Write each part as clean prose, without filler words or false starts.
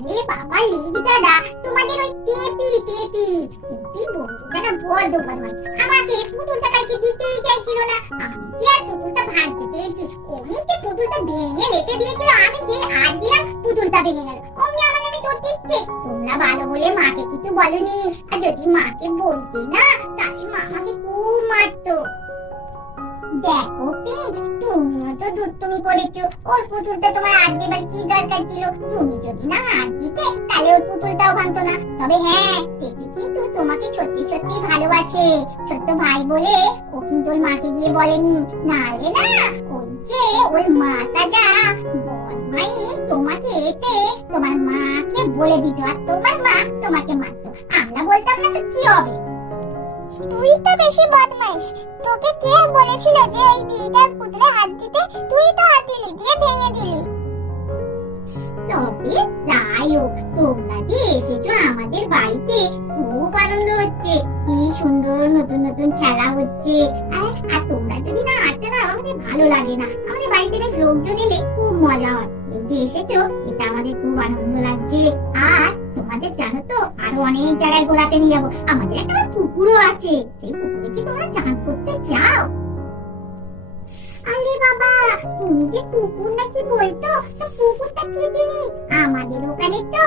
আরে বাবা লিড দাদা, তোমাদের ওই টেপি টেপি টেপি বন্ধুটা না বড্ড বদমাইশ। আমাকে পুতুলটা কালকে দিতেই চাইছিল না। আমি কি আর পুতুলটা ভাঙতে চেয়েছি? অমনিতে পুতুলটা ভেঙে রেখে দিয়েছিল, আমি যে হাত দিলাম পুতুলটা ভেঙে গেল। অমনি আমার নামে তোর দিচ্ছে। তোমরা ভালো বলে মাকে কিছু বলনি, আর যদি মাকে বলতে না তাহলে মা আমাকে খুব মারতো। দেখো প্রিন্স, তুমিও তো দুষ্টুমি করেছো। ওর পুতুলটা তোমার হাত দেবার কি দরকার ছিল? তুমি যদি না হাত দিতে তাহলে ওর পুতুলটাও ভাঙতো না। তবে হ্যাঁ, টেপি কিন্তু তোমাকে সত্যি সত্যি ভালোবাসে। ছোট্ট ভাই বলে ও কিন্তু ওর মাকে গিয়ে বলেনি, নাহলে না ওই যে ওর মাটা যা বদমাই, তোমাকে এতে তোমার মাকে বলে দিত আর তোমার মা তোমাকে মারতো। আমরা বলতাম না তো কি হবে? তুই তো বেশি বদমাইশ। তোকে কে বলেছিল যে এই দিটার পুতুলে হাত দিতে? তুই তো হাত দিলি, দিয়ে ভেঙে দিলি। তবে যাই হোক, তোমরা যে এসেছো আমাদের বাড়িতে, খুব আনন্দ হচ্ছে। কি সুন্দর নতুন নতুন খেলা হচ্ছে। আর তোমরা যদি না আসতে না আমাদের ভালো লাগে না। আমাদের বাড়িতে বেশ লোকজন এলে খুব মজা হয়। এই যে এসেছো, এটা আমাদের খুব আনন্দ লাগছে। আর তোমাদের জানো তো আরো অনেক জায়গায় ঘোরাতে নিয়ে যাবো। আমাদের একটা পুকুরও আছে, সেই পুকুরে কি তোমরা চান করতে চাও? আরে বাবা, তুমি যে পুকুর নাকি বলতো, তো পুকুরটা কি জিনিস? আমাদের ওখানে তো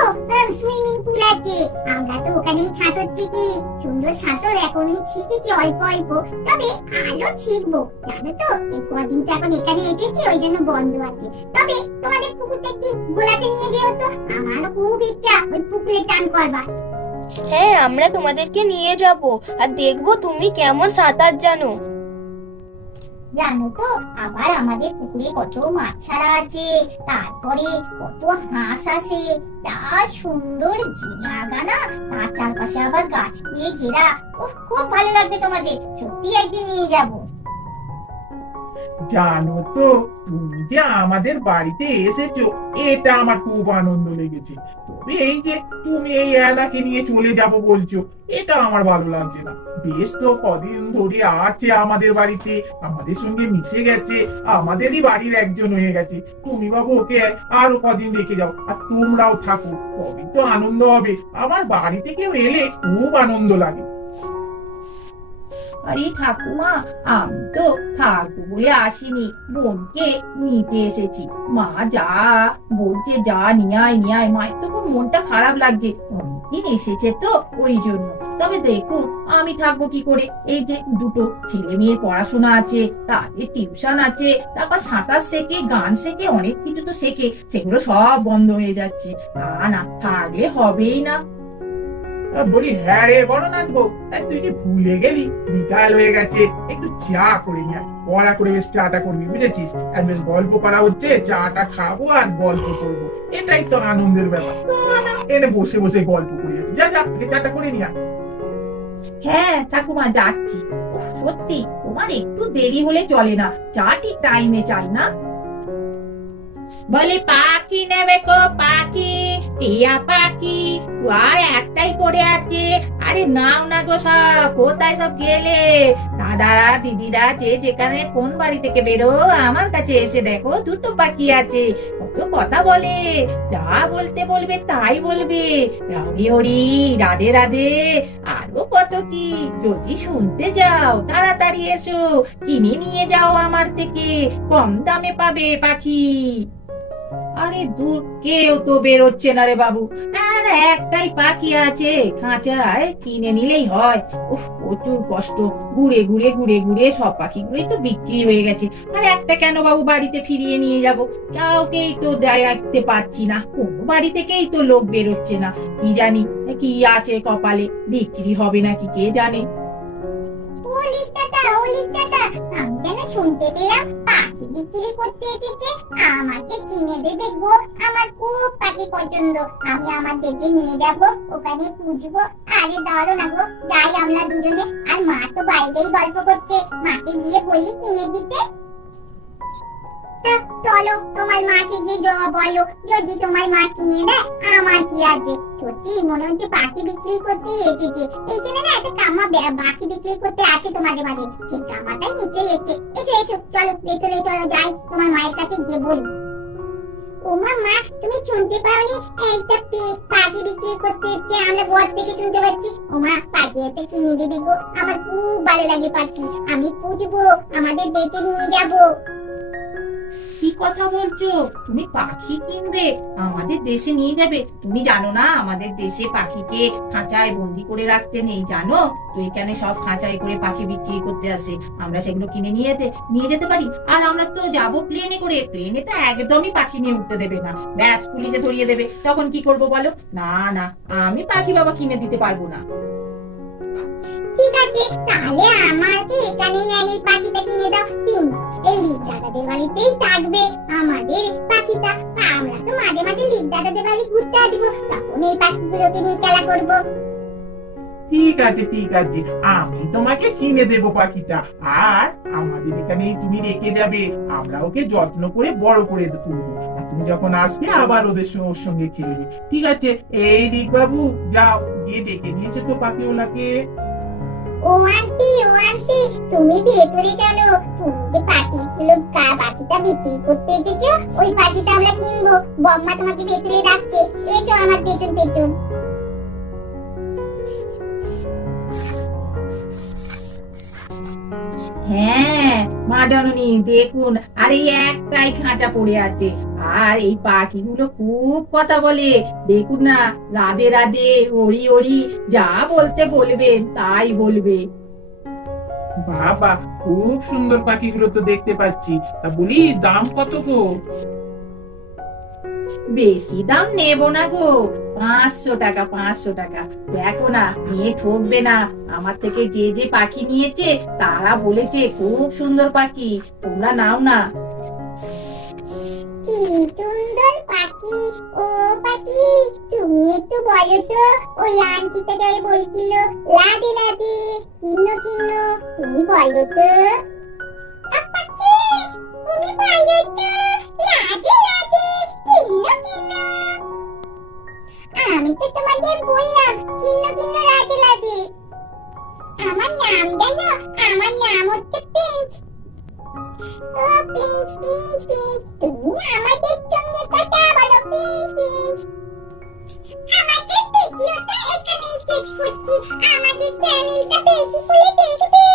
সুইমিং পুল আছে। আমরা তো ওখানেই ছাঁটছি, কি সুন্দর ছাঁটর এখনই শিখেছি অল্প অল্প। তবে আরো শিখবো, জানো তো এই কদিন তো এখন এখানে এসেছি, ওই জন্য বন্ধ আছে। তবে তোমাদের পুকুরটা একটু ঘোরাতে নিয়ে যেও তো, আমারও খুব ইচ্ছা ওই পুকুরে চান করবার। হ্যাঁ, আমরা তোমাদেরকে নিয়ে যাব আর দেখবো তুমি কেমন সাঁতার জানো। জানো তো আবার আমাদের পুকুরে কত মাছ ছাড়া আছে, তারপরে কত হাঁস আছে। তা সুন্দর জায়গা না, তার চারপাশে আবার গাছ দিয়ে ঘেরা। খুব ভালো লাগবে তোমাদের, সত্যি একদিন নিয়ে যাবো। জানো তো, তুমি যে আমাদের বাড়িতে এসেছো এটা আমার খুব আনন্দ লেগেছে। তবে এই যে তুমি এই এলাকে নিয়ে চলে যাব বলছো, এটা আমার ভালো লাগছে না। বেশ তো কদিন ধরে আছে আমাদের বাড়িতে, আমাদের সঙ্গে মিশে গেছে, আমাদেরই বাড়ির একজন হয়ে গেছে। তুমি বাবু ওকে আরো কদিন রেখে যাও, আর তোমরাও থাকো, তবে তো আনন্দ হবে। আমার বাড়িতে কেউ এলে খুব আনন্দ লাগে। আরে ঠাকুমা, আমি তো থাকবো বলে আসিনি, বোনকে নিতে এসেছি। মা যা বলছে যা নিয়ে আয় নিয়ে আয়, মায়ের তো খুব মনটা খারাপ লাগছে। অনেকদিন এসেছে তো ওই জন্য। তবে দেখুন আমি থাকবো কি করে? এই যে দুটো ছেলে মেয়ের পড়াশোনা আছে, তাদের টিউশন আছে, তারপর সাঁতার শেখে, গান শেখে, অনেক কিছু তো শেখে, সেগুলো সব বন্ধ হয়ে যাচ্ছে। না না, থাকলে হবেই না। বলি হ্যাঁ রে বড় নাচবো, তুই কি ভুলে গেলি? বিকাল হয়ে গেছে, একটু চা করে নিয়ে পড়া করে বেশ চাটা করবি, বুঝেছিস? আর বেশ গল্প করা হচ্ছে, চাটা খাবো আর গল্প করবো, এটাই তো আনন্দের ব্যাপার। এনে বসে বসে গল্প করে যাচ্ছি। যা যা, চাটা করে নিয়ে। হ্যাঁ ঠাকুমা, যাচ্ছি। সত্যি তোমার একটু দেরি হলে চলে না, চা ঠিক টাইমে চাই না। বলে পাখি নেবে কো পাখি, টিয়া পাখি, আর একটাই পড়ে আছে। আরে নাও না গো সব, কোথায় সব গেলে? দাদারা দিদিরা যে যেখানে কোন বাড়ি থেকে বেরো, আমার কাছে এসে দেখো দুটো পাখি আছে। কত কথা বলে, যা বলতে বলবে তাই বলবে। রাধে হরি, রাধে রাধে, আরো কত কি। যদি শুনতে যাও তাড়াতাড়ি এসো, কিনে নিয়ে যাও আমার থেকে, কম দামে পাবে পাখি। আরে দূর, কেউ তো বেরোচ্ছে না রে বাবু। আর একটাই পাখি আছে খাঁচায়, কিনে নিলেই হয়। উফ, প্রচুর কষ্ট, ঘুরে ঘুরে ঘুরে ঘুরে সব পাখিগুলোই তো বিক্রি হয়ে গেছে। আর একটা কেন বাবু বাড়িতে ফিরিয়ে নিয়ে যাব? কাউকেই তো দেখতে পাচ্ছি না, কোনো বাড়ি থেকেই তো লোক বেরোচ্ছে না। কি জানি কি আছে কপালে, বিক্রি হবে নাকি কে জানে। আমি যেন শুনতে পেলাম পাখি বিক্রি করতে এসেছে, আমাকে কিনে দেবে গো। আমার খুব পাখি পছন্দ, আমি আমার দেশে নিয়ে যাব, ওখানে পুষবো। আরে দাঁড়ো না গো, যাই আমরা দুজনে। আর মা তো বাইরেই গল্প করছে, মাকে গিয়ে বলি কিনে দিতে। চলো তোমার মাকে গিয়ে বলো, যদি তোমার মা কিনে দেয় আমার কি আছে। সত্যি মনে হচ্ছে পাখি বিক্রি করতে এসেছে। এইখানে না একটা কামা পাখি বিক্রি করতে আছে তো মাঝে মাঝে, সেই কামাটাই নিচে এসেছে। এসো এসো, চলো ভেতরে চলো, যাই তোমার মায়ের কাছে গিয়ে বলি। মা তুমি শুনতে পাওনি? একটা পাখি বিক্রি করতে এসেছে, আমরা ঘর থেকে শুনতে পাচ্ছি। ও মা, পাখি একটা কিনে দেবে গো, আমার খুব ভালো লাগে পাখি, আমি পুষবো, আমাদের দেশে নিয়ে যাবো। কি কথা বলছো? তুমি পাখি কিনবে, আমাদের দেশে নিয়ে যাবে? তুমি জানো না আমাদের দেশে পাখিকে খাঁচায় বন্দি করে রাখতে নেই, জানো তো? এখানে সব খাঁচায় করে পাখি বিক্রি করতে আসে, আমরা সেগুলো কিনে নিয়ে যেতে পারি। আর আমরা তো যাবো প্লেনে করে, প্লেনে তো একদমই পাখি নিয়ে উঠতে দেবে না, ব্যাস পুলিশে ধরিয়ে দেবে। তখন কি করবো বলো? না না, আমি পাখি বাবা কিনে দিতে পারবো না। ঠিক আছে, তাহলে আমাকে এখানেই এনে পাখিটা কিনে দাও। প্রিন্স, এই লিগ দাদাদের বাড়িতেই থাকবে আমাদের পাখিটা। আমরা তো মাঝে মাঝে লিগ দাদাদের বাড়ি ঘুরতে আসবো, তখন এই পাখিগুলোকে নিয়ে খেলা করবো। ঠিক আছে ঠিক আছে, আমি তোমাকে কিনে দেবো পাখিটা, আর আমাদের এখানেই তুমি রেখে যাবে, আমরা ওকে যত্ন করে বড় করে তুলবো, আর তুমি যখন আসবে আবার ওর সঙ্গে খেলবে। ঠিক আছে, এই দিক বাবু, যাও গিয়ে ডেকে নিয়েছে তো পাখিওলাকে। ও আন্টি, তুমি ভেতরে চলো। তুমি যে পাখিটা বিক্রি করতে এসেছো, ওই পাখিটা আমরা কিনবো। বম্মা তোমাকে ভেতরে ডাকছে, এসো আমার পেছন পেছন। হ্যাঁ মা জননী, দেখুন, আর এই একটাই খাঁচা পড়ে আছে, আর এই পাখিগুলো খুব কথা বলে। দেখুন না, রাধে রাধে, ওরি ওরি, যা বলতে বলবেন তাই বলবে। বাবা, খুব সুন্দর পাখিগুলো তো দেখতে পাচ্ছি, তা বলি দাম কত গো? বেশি দাম নেব না গো, 500 টাকা, 500 টাকা। দেখো না, নিয়ে ঠকবে না। আমার থেকে যে যে পাখি নিয়েছে তারা বলেছে খুব সুন্দর পাখি, তোমরা নাও না। কি সুন্দর পাখি! ও পাখি, তুমি একটু বলো তো, ওই আন্টিটা যাই বলছিল লাদে লাদে কিন্ন, তুমি বলো তো। পাখি, তুমি বলো তো, লাদে লাদে কিন্ন। আমি তো তোমাদের বললাম কিন্ন লাদে লাদে। আমার নাম জানো? আমার নাম হচ্ছে প্রিন্স। ও প্রিন্স, তুমি আমাদের সঙ্গে কথা বলো প্রিন্স। আমাদের ভিডিওটা এখানেই শেষ করছি। আমাদের চ্যানেলটা বেশি করে দেখবে,